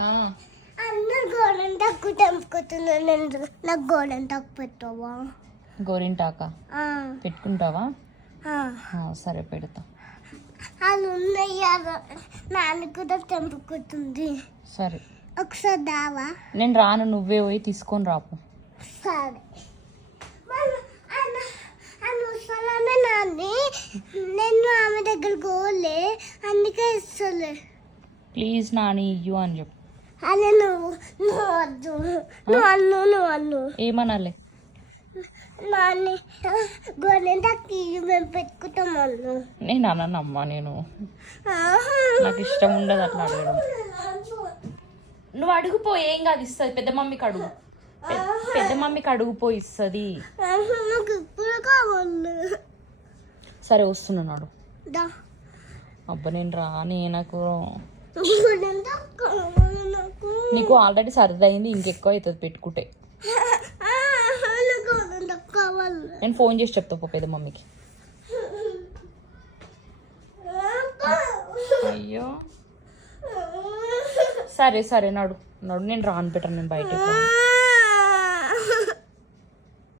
అందరు గోరింటాకు తెంపుకుంటున్నాను, నాకు గోరింటాకు పెట్టవా? గోరింటాక పెట్టుకుంటావా? సరే పెడతా. అది ఉన్నాయి, నాన్న కూడా తెంపుకుంటుంది. సరే ఒకసారి దావా? నేను రాను, నువ్వే పోయి తీసుకొని రాపు. సరే అనవసరమే నాన్ని, నేను ఆమె దగ్గర పోలే, అందుకే ఇస్తలే. ప్లీజ్ నాని ఇయ్యు అని చెప్పు. అదే నువ్వు వద్దు, నువ్వు అన్ను ఏమనాలి? నాన్ని గోరింటాకు మేము పెట్టుకుంటాం అన్ను. నేను అననమ్మా, నేను నాకు ఇష్టం ఉండదు అట్లా అడగడం. నువ్వు అడుగుపో, ఏం కాదు, ఇస్తుంది. పెద్ద మమ్మీకి అడుగు, పెద్ద మమ్మీకి అడుగుపో, ఇస్తుంది. నాకు ఇప్పుడు కావాలి. సరే వస్తున్నాడు. అబ్బా నేను రాని, నాకు నీకు ఆల్రెడీ సర్ది అయింది, ఇంకెక్కువ అవుతుంది పెట్టుకుంటే. నేను ఫోన్ చేసి చెప్తా పెద్ద మమ్మీకి. అయ్యో సరే సరే నడు నడు, నేను రాను పెట్టాను, నేను బయటకు.